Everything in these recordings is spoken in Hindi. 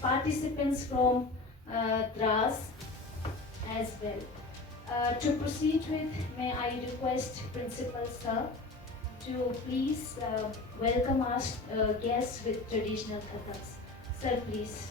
participants from DRAS as well. To proceed with, may I request Principal Sir to please welcome our guests with traditional kathaks. Sir, please.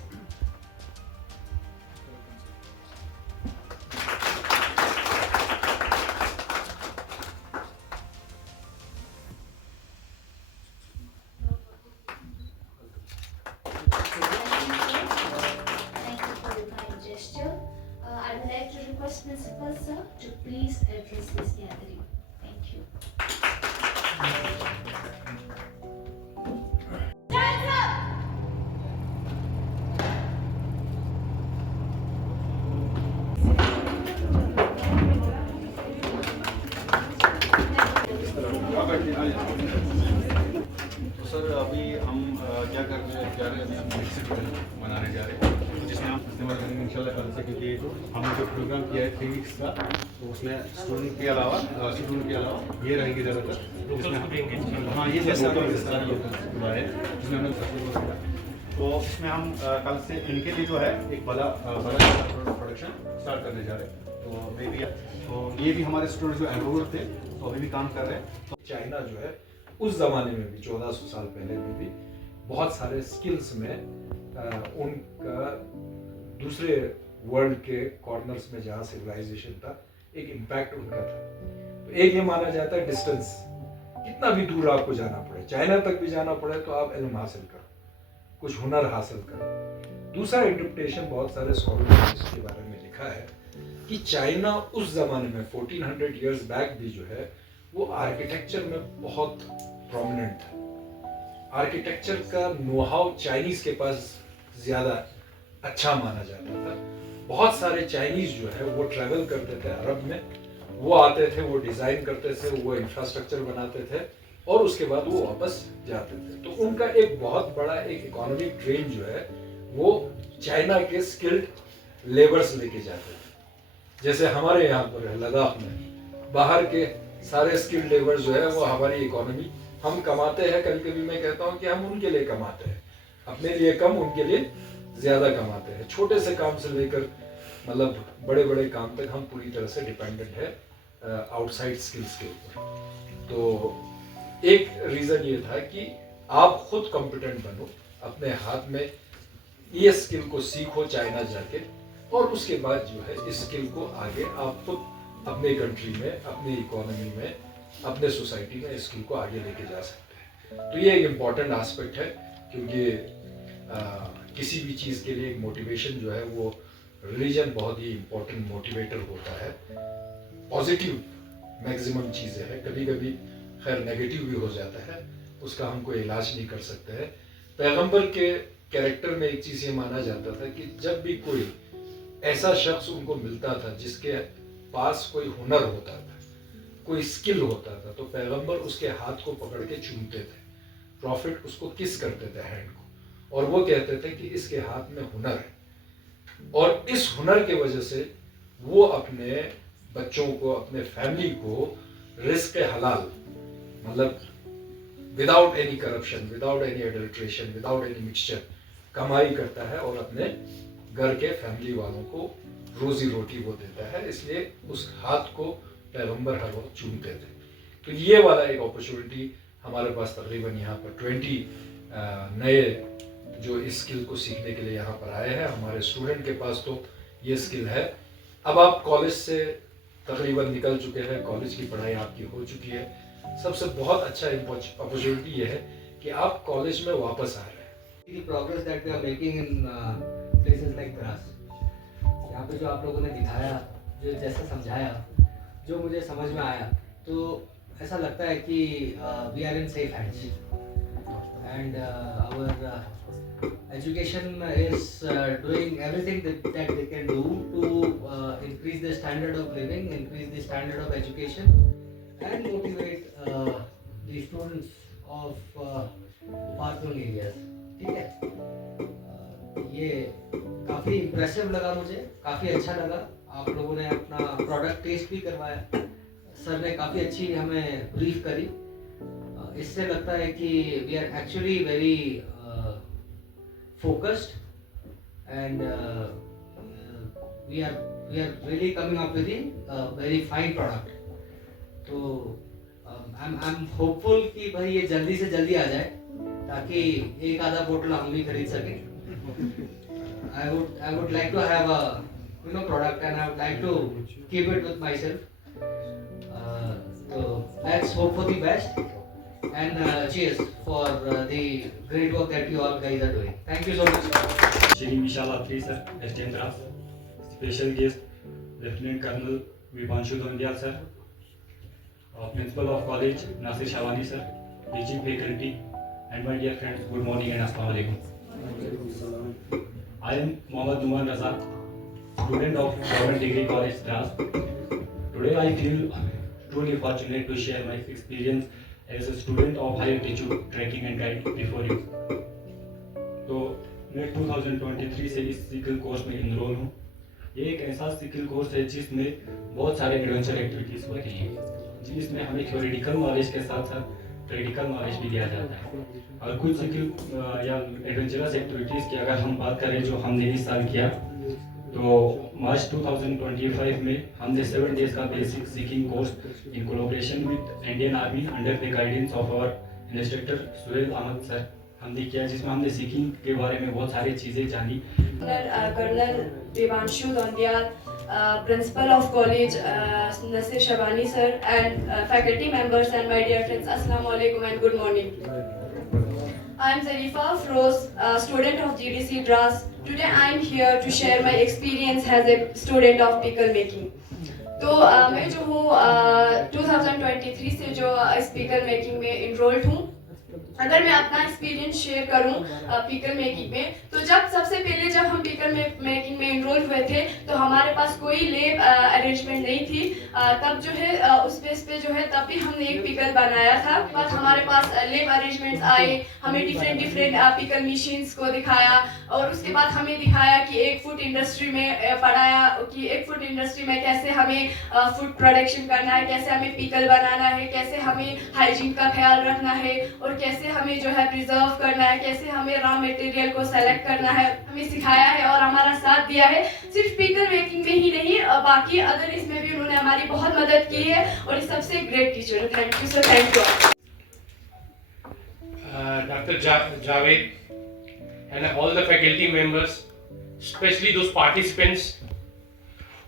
I would like to request Principal Sir to please address this gathering. Thank you. तो सर अभी हम क्या करने जा रहे हैं, अभी हम मिक्सिड बनाने जा रहे हैं, तो जिसमें हम इंशाल्लाह कल से, क्योंकि हमने जो प्रोग्राम किया है 3 वीक्स का, तो उसमें स्टूडेंट के अलावा ये रहेंगे ज़्यादातर, हाँ ये लोकल बुला है जिसमें हमने तो इसमें हम कल से इनके लिए जो है एक बड़ा प्रोडक्शन स्टार्ट करने जा रहे हैं। तो मे बी तो ये भी हमारे स्टूडेंट जो एम्प्लॉयर थे तो अभी भी काम कर रहे हैं। तो चाइना जो है उस ज़माने में भी 1400 साल पहले में भी बहुत सारे स्किल्स में उनका दूसरे वर्ल्ड के कॉर्नर्स में जहाँ सिविलाइजेशन था एक इम्पैक्ट उनका था। तो एक ये माना जाता है डिस्टेंस, कितना भी दूर आपको जाना पड़े, चाइना तक भी जाना पड़े तो आप इल्म हासिल करो, कुछ हुनर हासिल करो। दूसरा इंटरप्रिटेशन बहुत सारे स्कॉलर्स ने इसके बारे में लिखा है कि चाइना उस ज़माने में 1400 ईयर्स बैक भी जो है वो आर्किटेक्चर में बहुत प्रोमिनेंट था। आर्किटेक्चर का नो हाउ चाइनीज़ के पास ज़्यादा अच्छा माना जाता था। बहुत सारे चाइनीज़ जो है वो ट्रैवल करते थे अरब में, वो आते थे, वो डिज़ाइन करते थे, वो इंफ्रास्ट्रक्चर बनाते थे और उसके बाद वो वापस जाते थे। तो उनका एक बहुत बड़ा एक इकोनॉमिक ट्रेन जो है वो चाइना के स्किल्ड लेबर्स लेके जाते थे। जैसे हमारे यहाँ पर है लद्दाख में, बाहर के सारे स्किल्ड लेबर जो है वो हमारी इकोनॉमी, हम कमाते हैं, कभी कभी मैं कहता हूँ कि हम उनके लिए कमाते हैं, अपने लिए कम उनके लिए ज़्यादा कमाते हैं। छोटे से काम से लेकर मतलब बड़े बड़े काम तक हम पूरी तरह से डिपेंडेंट है आउटसाइड स्किल्स के ऊपर। तो एक रीज़न ये था कि आप खुद कॉम्पिटेंट बनो, अपने हाथ में ये स्किल को सीखो चाइना जाके, और उसके बाद जो है इस स्किल को आगे आप खुद अपने कंट्री में, अपनी इकोनॉमी में, अपने सोसाइटी में स्किल को आगे लेके जा सकते हैं। तो ये एक इम्पॉर्टेंट एस्पेक्ट है, क्योंकि किसी भी चीज़ के लिए एक मोटिवेशन जो है वो रिलीजन बहुत ही इम्पोर्टेंट मोटिवेटर होता है। पॉजिटिव मैक्सिमम चीज़ें हैं, कभी कभी खैर नेगेटिव भी हो जाता है, उसका हम कोई इलाज नहीं कर सकते हैं। पैगंबर के कैरेक्टर में एक चीज़ ये माना जाता था कि जब भी कोई ऐसा शख्स उनको मिलता था जिसके पास कोई हुनर होता था, कोई स्किल होता था, तो पैगंबर उसके हाथ को पकड़ के चूमते थे, प्रॉफिट उसको किस करते थे हैंड को, और वो कहते थे कि इसके हाथ में हुनर है। और इस हुनर के वजह से वो अपने बच्चों को, अपने फैमिली को रिस्क हलाल, मतलब without any corruption, without any adulteration, without any mixture कमाई करता है और अपने घर के फैमिली वालों को रोजी रोटी वो देता है। इसलिए उस हाथ को पैगंबर हर वक्त चूमते थे। तो ये वाला एक अपॉर्चुनिटी हमारे पास तकरीबन यहाँ पर 20 नए जो इस स्किल को सीखने के लिए यहाँ पर आए हैं। हमारे स्टूडेंट के पास तो ये स्किल है। अब आप कॉलेज से तकरीबन निकल चुके हैं, कॉलेज की पढ़ाई आपकी हो चुकी है। सबसे बहुत अच्छा अपॉर्चुनिटी ये है कि आप कॉलेज में वापस आ रहे हैं। The progress that we are making in places like Drass, यहाँ पे जो आप लोगों ने दिखाया, जो जैसे समझाया, जो मुझे समझ में आया, तो ऐसा लगता है कि we are in safe hands and our education is doing everything that they can do to increase the standard of living, increase the standard of education and motivate the students of far-flung areas. ठीक है, ये काफ़ी इम्प्रेसिव लगा मुझे, काफ़ी अच्छा लगा। आप लोगों ने अपना प्रोडक्ट टेस्ट भी करवाया, सर ने काफ़ी अच्छी हमें ब्रीफ करी। इससे लगता है कि we are actually very focused and we are really coming up with a very fine product. तो I'm hopeful कि भाई ये जल्दी से जल्दी आ जाए ताकि एक आधा बोतल हम भी खरीद सकें. I would like to have a product, and I would like to keep it with myself. So let's hope for the best, and cheers for the great work that you all guys are doing. Thank you so much. Shri Vishal Atri sir, STM Draft. Special guest Lieutenant Colonel Vipanshu Dondiyal sir, Principal of College Nasir Shabani sir, teaching faculty, and my dear friends, good morning and Assalamu alaikum. I am Mohammad Numan Razak, student of Government Degree College Dras. Today I feel truly fortunate to share my experience as a student of higher altitude trekking and guide before you. तो मैं 2023 से इस सिकिल कोर्स में इनरोल हूँ. ये एक ऐसा सिकिल कोर्स है जिसमें बहुत सारे एडवेंचर एक्टिविटीज़ होती हैं, जिसमें हमें थ्योरेटिकल नॉलेज के साथ साथ प्रैक्टिकल नॉलेज भी दिया जाता है. और कुछ सिकिल या एडवेंचरस एक्टिविटीज़ की अगर हम बात करें जो हमने इस साल किया, तो मार्च 2025 में हमने 7 डेज का basic skiing course in collaboration with Indian Army under the guidance of our instructor Suhail Ahmed sir हमने किया, जिसमें हमने सीकिंग के बारे में बहुत सारी चीज़ें जानी. Colonel Vipanshu Dondiyal, Principal of College Nasir Shabani sir, and faculty members and my dear friends, Assalamu alaikum and good morning. I am Zarifa Afroz, student of GDC Dras. Today I am here to share my experience as a student of pickle making. तो मैं जो हूँ 2023 से जो इस पिकल मेकिंग में इनरोल्ड हूँ. अगर मैं अपना एक्सपीरियंस शेयर करूं पिकल मेकिंग में, तो सबसे पहले जब हम पिकल मेकिंग में इनरोल हुए थे तो हमारे पास कोई लेब अरेंजमेंट नहीं थी. तब जो है उस बेस पे जो है तब भी हमने एक पिकल बनाया था. बाद हमारे पास लेब अरेंजमेंट्स आए, हमें डिफरेंट पिकल मशीन्स को दिखाया, और उसके बाद हमें दिखाया कि एक फूड इंडस्ट्री में पढ़ाया कि एक फूड इंडस्ट्री में कैसे हमें फूड प्रोडक्शन करना है, कैसे हमें पिकल बनाना है, कैसे हमें हाइजीन का ख्याल रखना है, और कैसे हमें जो है प्रिजर्व करना है, कैसे हमें रॉ मटेरियल को सेलेक्ट करना है, हमें सिखाया है और हमारा साथ दिया है. सिर्फ पिकल मेकिंग में ही नहीं, बाकी अदर इसमें भी उन्होंने हमारी बहुत मदद की है, और इस सबसे great teacher. Thank you sir. Thank you. Dr. Javed and all the faculty members, especially those participants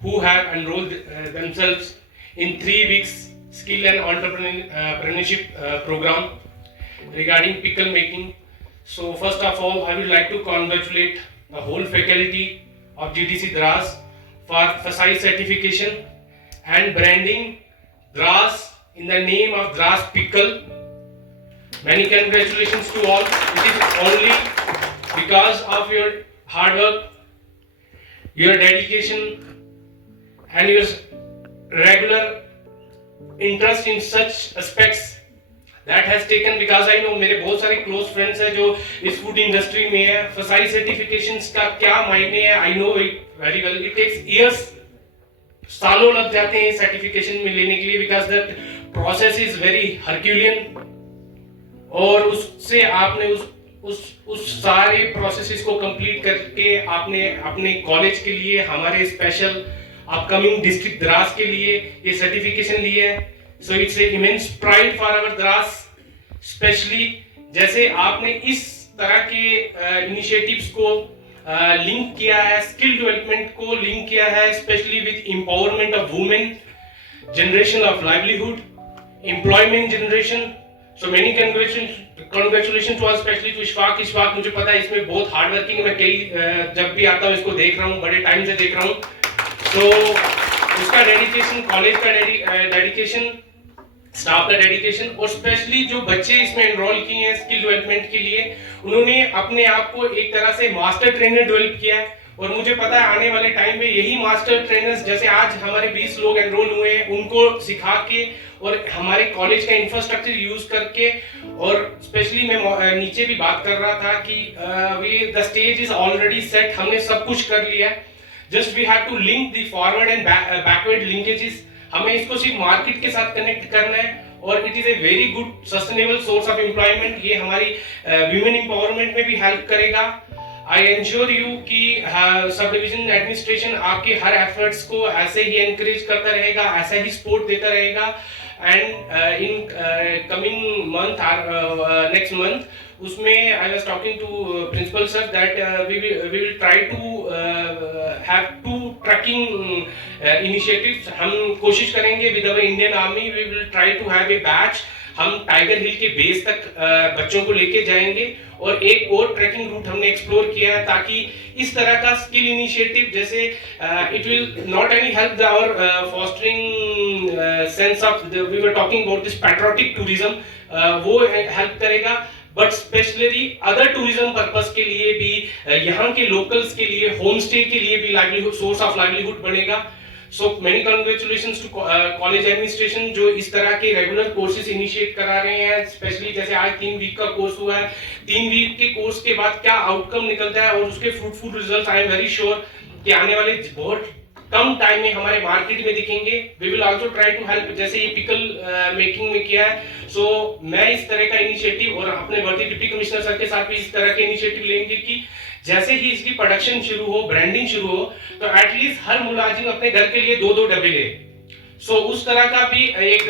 who have enrolled themselves in 3 weeks skill and entrepreneurship program regarding pickle making. So first of all, I would like to congratulate the whole faculty of GDC Dras for FSI certification and branding Dras in the name of Dras Pickle. Many congratulations to all. It is only because of your hard work, your dedication, and your regular interest in such aspects that has taken, because I know मेरे बहुत सारे close friends हैं जो इस food industry में है. FSI certifications का क्या मायने है, I know it very well. It takes years, सालों लग जाते हैं certification में लेने के लिए, because that process is very Herculean. और उससे आपने उस सारे प्रोसेसेस को कंप्लीट करके आपने अपने कॉलेज के लिए, हमारे स्पेशल अपकमिंग डिस्ट्रिक्ट द्रास के लिए ये सर्टिफिकेशन ली है. So it's a immense pride for our Drass. Specially जैसे आपने इस तरह के इनिशिएटिव्स को लिंक किया है, स्किल डेवलपमेंट को लिंक किया है, specially with empowerment of women, generation of livelihood, employment generation. So many congratulations to us, especially to Ishfaq. मुझे पता है इसमें बहुत हार्ड वर्किंग, मैं कई जब भी आता हूँ इसको देख रहा हूँ, बड़े टाइम से देख रहा हूँ. तो उसका डेडिकेशन, कॉलेज का डेडिकेशन, स्टाफ का डेडिकेशन, और स्पेशली जो बच्चे इसमें एनरोल किए हैं स्किल डेवलपमेंट के लिए, उन्होंने अपने आप को एक तरह से मास्टर ट्रेनर डेवलप किया है. और मुझे पता है आने वाले टाइम में यही मास्टर ट्रेनर्स, जैसे आज हमारे 20 लोग एनरोल हुए हैं, उनको सिखा के और हमारे कॉलेज का इंफ्रास्ट्रक्चर यूज करके, और स्पेशली मैं नीचे भी बात कर रहा था कि the stage is already set, हमने सब कुछ कर लिया है. Just we have to link the forward and backward linkages. हमें इसको सिर्फ मार्केट के साथ कनेक्ट करना है, और it is a very good sustainable source of employment. ये हमारी वीमेन एम्पावरमेंट में भी हेल्प करेगा. आई एंश्योर यू कि सब डिवीजन एडमिनिस्ट्रेशन आपके हर एफर्ट्स को ऐसे ही एनकरेज करता रहेगा, ऐसा ही सपोर्ट देता रहेगा। And in coming month next month उसमें I was talking to principal sir that we will try to have 2 trekking initiatives. हम कोशिश करेंगे with our Indian army, we will try to have a batch. हम टाइगर हिल के बेस तक बच्चों को लेके जाएंगे और एक और ट्रैकिंग रूट हमने एक्सप्लोर किया है, ताकि इस तरह का स्किल इनिशिएटिव जैसे it will not only help our fostering sense of we were talking about this patriotic tourism, वो हेल्प करेगा, but specially other tourism purpose के लिए भी यहाँ के लोकल्स के लिए होम स्टे के लिए भी लाइवलीहुड सोर्स ऑफ लाइवलीहुड बनेगा। So many congratulations to college administration जो इस तरह के रेगुलर कोर्सेज इनिशिएट करा रहे हैं। स्पेशली जैसे आज 3 वीक का कोर्स हुआ है, 3 वीक के कोर्स के बाद क्या आउटकम निकलता है और उसके fruitful results I am very sure कि आने वाले बहुत कम टाइम में हमारे मार्केट में दिखेंगे। We will also try to help, जैसे ये पिकल मेकिंग में किया है। सो मैं इस तरह का इनिशिएटिव और अपने वर्दी डिप्टी कमिश्नर सर के साथ भी इस तरह के इनिशिएटिव लेंगे कि जैसे ही इसकी प्रोडक्शन शुरू हो, ब्रांडिंग शुरू हो, तो एटलीस्ट हर मुलाजिम अपने घर के लिए 2-2 डब्बे ले। सो उस तरह का भी एक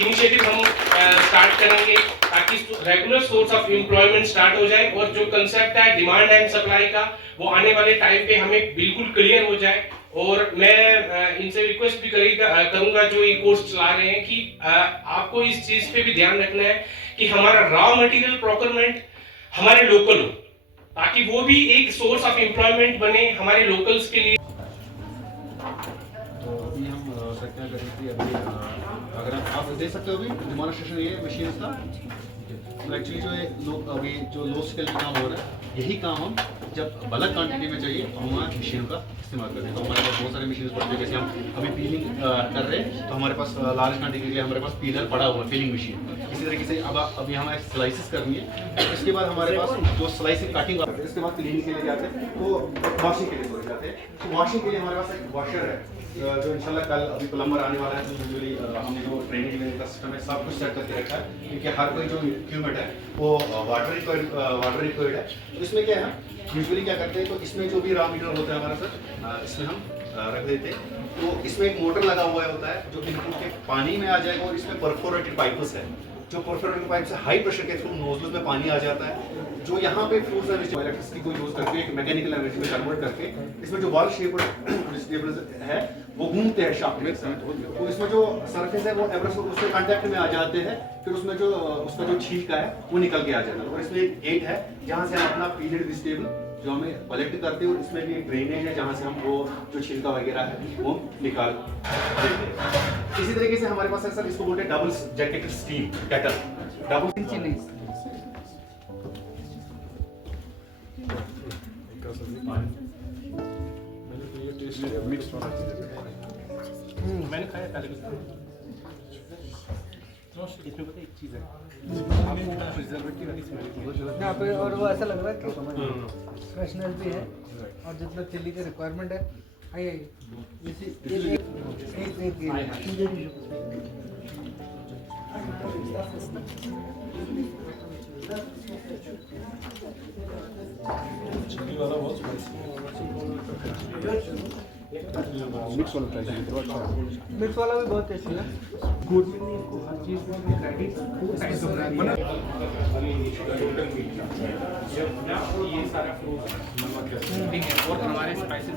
इनिशिएटिव हम स्टार्ट करेंगे ताकि regular source of employment start हो जाए और जो कंसेप्ट है डिमांड एंड सप्लाई का वो आने वाले टाइम पे हमें बिल्कुल क्लियर हो जाए। और मैं इनसे रिक्वेस्ट भी करूंगा जो ये कोर्स चला रहे हैं कि आपको इस चीज पे भी ध्यान रखना है कि हमारा रॉ मटेरियल प्रोक्योरमेंट हमारे लोकल हो, ताकि वो भी एक सोर्स ऑफ एम्प्लॉयमेंट बने हमारे लोकल्स के लिए। तो अभी हम क्या करें कि अभी अगर आप देख सकते हो अभी डेमोन्स्ट्रेशन ये मशीन था। तो एक्चुअली जो है लोग अभी जो लो स्केल में काम हो रहा है, यही काम हम जब बल्क क्वांटिटी में चाहिए तो हमारे मशीनों का इस्तेमाल करते हैं। तो हमारे पास बहुत सारे मशीन पड़ते हैं, जैसे हम अभी पीलिंग कर रहे हैं तो हमारे पास लार्ज क्वांटिटी के लिए हमारे पास पीलर पड़ा हुआ है, फीलिंग मशीन। इसी तरीके से अब अभी हमें स्लाइसिस करनी है, इसके बाद हमारे पास जो स्लाइसिंग कटिंग करते हैं, इसके बाद क्लीनिंग के लिए जाते हैं, तो वॉशिंग के लिए जाते हैं। तो वॉशिंग के लिए हमारे पास एक वॉशर है जो इंशाल्लाह कल अभी प्लम्बर आने वाला है। तो यूजुअली हमने जो ट्रेनिंग लेने का सिस्टम है सब कुछ सेट करके रखा है, क्योंकि हर कोई जो इक्विपमेंट है वो वाटर रिक्वायर्ड है। तो इसमें क्या है ना, यूजुअली क्या करते हैं, तो इसमें जो भी रॉ मटेरियल होता है हमारा सर इसमें हम रख देते हैं। तो इसमें एक मोटर लगा हुआ होता है जो इनपुट के पानी में आ जाएगा, और इसमें परफोरेटेड पाइप्स है जो परफोरेटेड पाइप से हाई प्रेशर के थ्रू नोजल में पानी आ जाता है, जो यहाँ पे फ्रूट्स एंड इलेक्ट्रिसिटी को यूज करके एक मैकेनिकल एनर्जी में कन्वर्ट करके इसमें जो बॉल शेप है वो घूमते हैं शाफ्ट में। तो इसमें जो सरफेस है वो एब्रस उसके कांटेक्ट में आ जाते हैं, फिर उसमें जो उसका जो छिलका है वो निकल के आ जाता है। और इसमें एक गेट है जहाँ से हम अपना पीलेड वेजिटेबल जो हमें कलेक्ट करते हैं, और इसमें भी एक ड्रेनेज है जहाँ से हम वो जो छिलका वगैरह है वो निकाल देते हैं। इसी तरीके से हमारे पास है सर, इसको बोलते हैं double jacketed steam cattle, double मैंने खाया पहले इसमें पता एक चीज है यहाँ पे, और वो ऐसा लग रहा है कि फ्रेशनेस भी है और जितना चिल्ली की रिक्वायरमेंट है। आइए मिक्स वाला भी बहुत टेस्टी है। गुड को हर चीज में क्रेडिट ये सारा फ्रूट और हमारे स्पाइसेस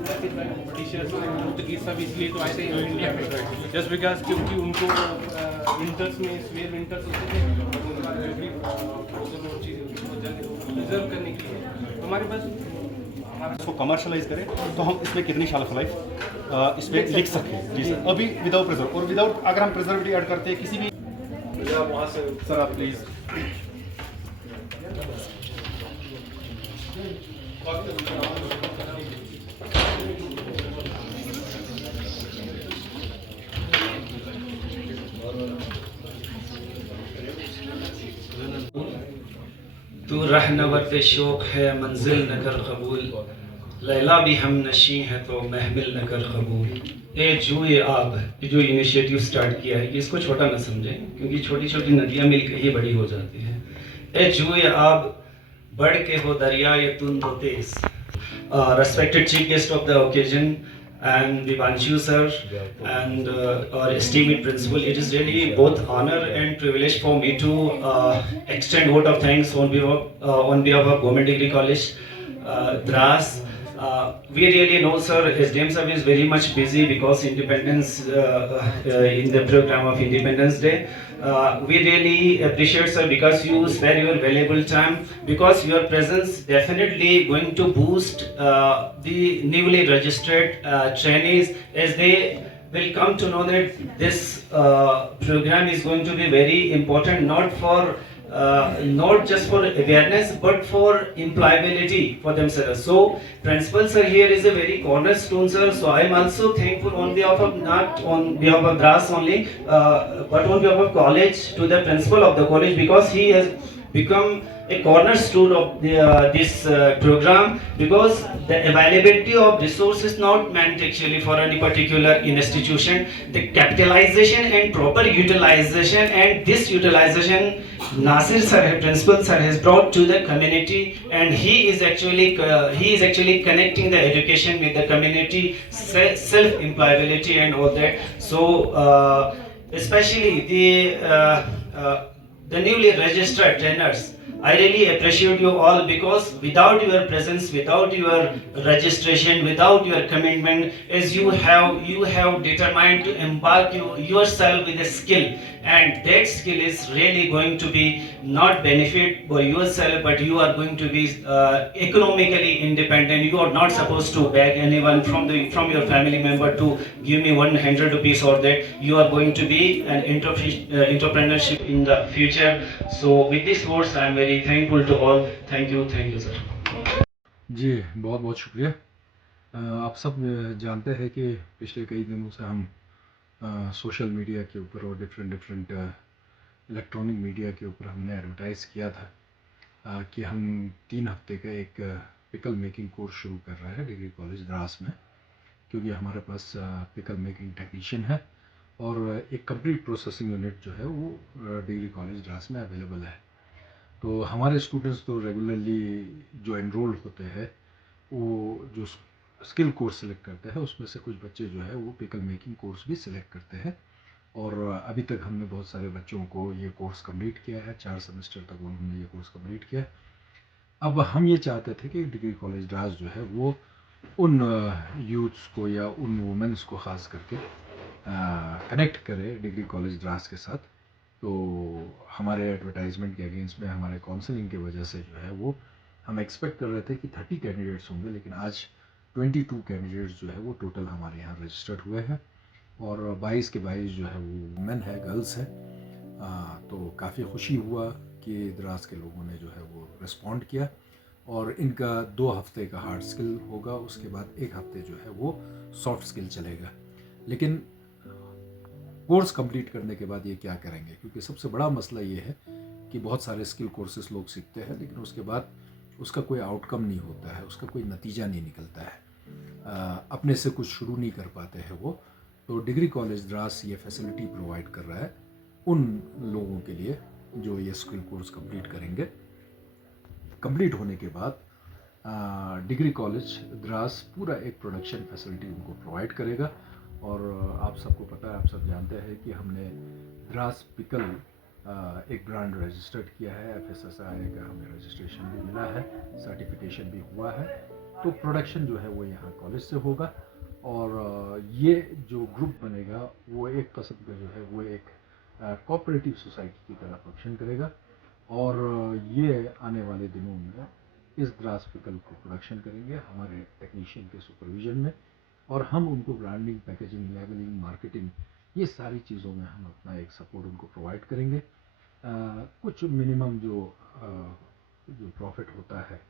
डिशेस पुर्तगीज सब इसलिए तो आए थे इंडिया में, जस्ट बिकॉज क्योंकि उनको विंटर्स में स्वेयर विंटर्स होते थे, उनका प्रिजर्व करने के लिए हमारे पास इसको कमर्शलाइज करें तो हम इसमें कितनी शेल्फ लाइफ इसमें लिख सकें। जी सर, अभी विदाउट प्रिजर्व, और विदाउट अगर हम प्रिजर्वेटिव ऐड करते हैं किसी भी वहाँ से सर आप प्लीज तू रहनवर पे शौक है मंजिल न कर कबूल, लैला भी हम नशी है तो महमिल न कर कबूल। ए जुए आब, ये जो इनिशिएटिव स्टार्ट किया है, इसको छोटा न समझें क्योंकि छोटी छोटी नदियाँ मिलकर ही बड़ी हो जाती हैं। ए जुए आब बढ़ के हो दरिया ये तुम तो तेज. Respected chief guest of the occasion and Vivanshu sir and our esteemed principal, it is really both honor and privilege for me to extend vote of thanks on behalf of Government Degree College Dras. We really know, sir, SDM sir is very much busy because Independence in the program of Independence Day. We really appreciate, sir, because you spare your valuable time, because your presence definitely going to boost the newly registered trainees as they will come to know that this program is going to be very important, not just for awareness but for employability for themselves. So principal sir here is a very cornerstone, sir. So I am also thankful on behalf of, not on behalf of Dras only, but on behalf of college, to the principal of the college, because he has become a cornerstone of this program, because the availability of resources not meant actually for any particular institution. The capitalization and proper utilization, and this utilization Nasir sir, principal sir, has brought to the community, and he is actually connecting the education with the community, self employability and all that. So especially the newly registered trainers, I really appreciate you all, because without your presence, without your registration, without your commitment, as you have determined to embark yourself with a skill, and that skill is really going to be not benefit for yourself, but you are going to be economically independent. You are not supposed to beg anyone from your family member to give me 100 rupees, or that you are going to be an entrepreneurship in the future. So with these words, I am very thankful to all. Thank you, sir. जी बहुत बहुत शुक्रिया। आप सब जानते हैं कि पिछले कई दिनों से हम सोशल मीडिया के ऊपर और डिफरेंट इलेक्ट्रॉनिक मीडिया के ऊपर हमने एडवर्टाइज़ किया था कि हम 3 हफ्ते का एक पिकल मेकिंग कोर्स शुरू कर रहे हैं डिग्री कॉलेज द्रास में, क्योंकि हमारे पास पिकल मेकिंग टेक्नीशियन है और एक कंप्लीट प्रोसेसिंग यूनिट जो है वो डिग्री कॉलेज द्रास में अवेलेबल है। तो हमारे स्टूडेंट्स तो रेगुलरली जो एनरोल होते हैं वो जो स्किल कोर्स सेलेक्ट करते हैं, उसमें से कुछ बच्चे जो है वो पिकल मेकिंग कोर्स भी सिलेक्ट करते हैं, और अभी तक हमने बहुत सारे बच्चों को ये कोर्स कंप्लीट किया है। 4 सेमेस्टर तक उन्होंने ये कोर्स कंप्लीट किया। अब हम ये चाहते थे कि डिग्री कॉलेज द्रास जो है वो उन यूथ्स को या उन वुमेंस को ख़ास करके कनेक्ट करे डिग्री कॉलेज द्रास के साथ। तो हमारे एडवर्टाइजमेंट के अगेंस्ट में, हमारे काउंसलिंग की वजह से जो है वो हम एक्सपेक्ट कर रहे थे कि 30 कैंडिडेट्स होंगे, लेकिन आज 22 कैंडिडेट्स जो है वो टोटल हमारे यहाँ रजिस्टर्ड हुए हैं, और 22 के 22 जो है वो वुमेन है, गर्ल्स है। तो काफ़ी खुशी हुआ कि द्रास के लोगों ने जो है वो रिस्पॉन्ड किया, और इनका 2 हफ्ते का हार्ड स्किल होगा, उसके बाद 1 हफ्ते जो है वो सॉफ्ट स्किल चलेगा। लेकिन कोर्स कंप्लीट करने के बाद ये क्या करेंगे, क्योंकि सबसे बड़ा मसला ये है कि बहुत सारे स्किल कोर्सेस लोग सीखते हैं, लेकिन उसके बाद उसका कोई आउटकम नहीं होता है, उसका कोई नतीजा नहीं निकलता है, अपने से कुछ शुरू नहीं कर पाते हैं वो। तो डिग्री कॉलेज द्रास ये फैसिलिटी प्रोवाइड कर रहा है उन लोगों के लिए जो ये स्किल कोर्स कंप्लीट करेंगे। कंप्लीट होने के बाद डिग्री कॉलेज द्रास पूरा एक प्रोडक्शन फैसिलिटी उनको प्रोवाइड करेगा। और आप सबको पता है, आप सब जानते हैं कि हमने द्रास पिकल एक ब्रांड रजिस्टर्ड किया है, FSSAI का हमें रजिस्ट्रेशन भी मिला है, सर्टिफिकेशन भी हुआ है। तो प्रोडक्शन जो है वो यहाँ कॉलेज से होगा, और ये जो ग्रुप बनेगा वो एक किस्म का जो है वो एक कोऑपरेटिव सोसाइटी की तरह फंक्शन करेगा, और ये आने वाले दिनों में इस द्रास पिकल को प्रोडक्शन करेंगे हमारे टेक्नीशियन के सुपरविजन में, और हम उनको ब्रांडिंग, पैकेजिंग, लेबलिंग, मार्केटिंग, ये सारी चीज़ों में हम अपना एक सपोर्ट उनको प्रोवाइड करेंगे। कुछ मिनिमम जो प्रॉफिट होता है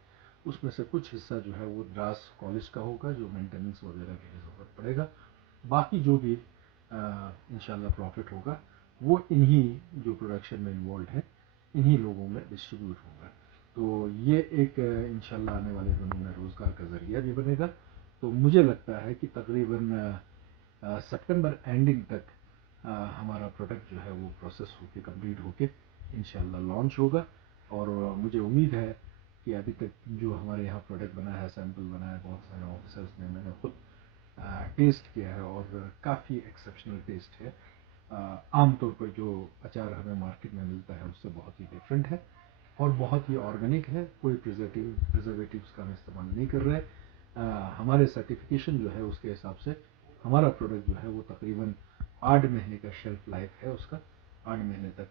उसमें से कुछ हिस्सा जो है वो द्रास कॉलेज का होगा, जो मेंटेनेंस वगैरह की ज़रूरत पड़ेगा। बाकी जो भी इंशाल्लाह प्रॉफिट होगा वो इन्हीं जो प्रोडक्शन में इन्वॉल्व है इन्हीं लोगों में डिस्ट्रीब्यूट होगा। तो ये एक इंशाल्लाह आने वाले दिनों में रोज़गार का ज़रिया भी बनेगा। तो मुझे लगता है कि तकरीबन सितंबर एंडिंग तक हमारा प्रोडक्ट जो है वो प्रोसेस होके कंप्लीट होके इंशाल्लाह लॉन्च होगा, और मुझे उम्मीद है कि अभी तक जो हमारे यहाँ प्रोडक्ट बना है, सैंपल बना है बहुत सारे ऑफिसर्स ने, मैंने खुद टेस्ट किया है और काफ़ी एक्सेप्शनल टेस्ट है। आमतौर पर जो अचार हमें मार्केट में मिलता है उससे बहुत ही डिफरेंट है और बहुत ही ऑर्गेनिक है। कोई प्रिजर्वेटिव्स का हम इस्तेमाल नहीं कर रहे। हमारे सर्टिफिकेशन जो है उसके हिसाब से हमारा प्रोडक्ट जो है वो तकरीबन 8 महीने का शेल्फ लाइफ है उसका। 8 महीने तक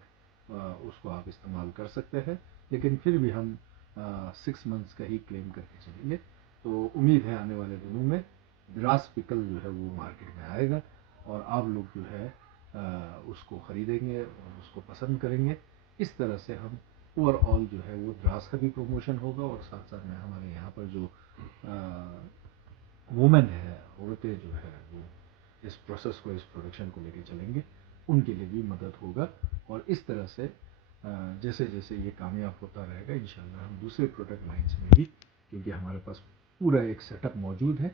उसको आप इस्तेमाल कर सकते हैं, लेकिन फिर भी हम 6 मंथ्स का ही क्लेम करके चलेंगे। तो उम्मीद है आने वाले दिनों में द्रास पिकल जो है वो मार्केट में आएगा और आप लोग जो है उसको ख़रीदेंगे और उसको पसंद करेंगे। इस तरह से हम ओवरऑल जो है वो द्रास का भी प्रमोशन होगा और साथ साथ में हमारे यहाँ पर जो वुमेन है, औरतें जो है वो इस प्रोसेस को, इस प्रोडक्शन को लेके चलेंगे, उनके लिए भी मदद होगा। और इस तरह से जैसे जैसे ये कामयाब होता रहेगा इंशाल्लाह हम दूसरे प्रोडक्ट लाइन्स में भी, क्योंकि हमारे पास पूरा एक सेटअप मौजूद है,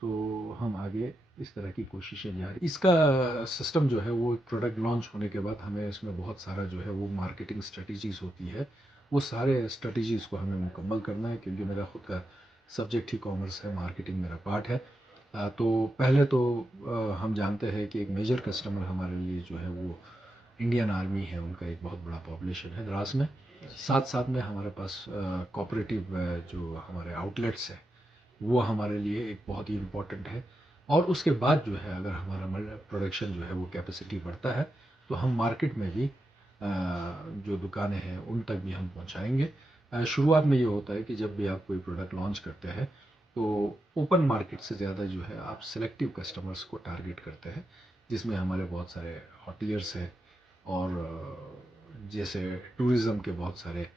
तो हम आगे इस तरह की कोशिशें जारी। इसका सिस्टम जो है वो प्रोडक्ट लॉन्च होने के बाद हमें इसमें बहुत सारा जो है वो मार्केटिंग स्ट्रेटजीज़ होती है, वो सारे स्ट्रेटजीज़ को हमें मुकम्मल करना है, क्योंकि मेरा खुद का सब्जेक्ट ही कॉमर्स है, मार्केटिंग मेरा पार्ट है। तो पहले तो हम जानते हैं कि एक मेजर कस्टमर हमारे लिए जो है वो इंडियन आर्मी है, उनका एक बहुत बड़ा पॉपुलेशन है द्रास में। साथ साथ में हमारे पास कोऑपरेटिव जो हमारे आउटलेट्स हैं वो हमारे लिए एक बहुत ही इम्पोर्टेंट है। और उसके बाद जो है अगर हमारा प्रोडक्शन जो है वो कैपेसिटी बढ़ता है तो हम मार्केट में भी जो दुकानें हैं उन तक भी हम पहुंचाएंगे। शुरुआत में ये होता है कि जब भी आप कोई प्रोडक्ट लॉन्च करते हैं तो ओपन मार्केट से ज़्यादा जो है आप सिलेक्टिव कस्टमर्स को टारगेट करते हैं, जिसमें हमारे बहुत सारे हॉटलियर्स हैं और जैसे टूरिज़्म के बहुत सारे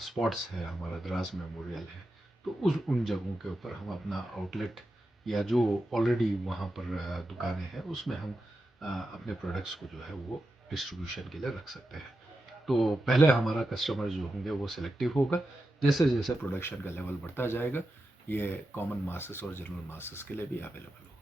स्पॉट्स हैं, हमारा द्रास मेमोरियल है, तो उन जगहों के ऊपर हम अपना आउटलेट या जो ऑलरेडी वहाँ पर दुकानें हैं उसमें हम अपने प्रोडक्ट्स को जो है वो डिस्ट्रीब्यूशन के लिए रख सकते हैं। तो पहले हमारा कस्टमर जो होंगे वो सिलेक्टिव होगा, जैसे जैसे प्रोडक्शन का लेवल बढ़ता जाएगा ये कॉमन मासेस और जनरल मासेस के लिए भी अवेलेबल होगा।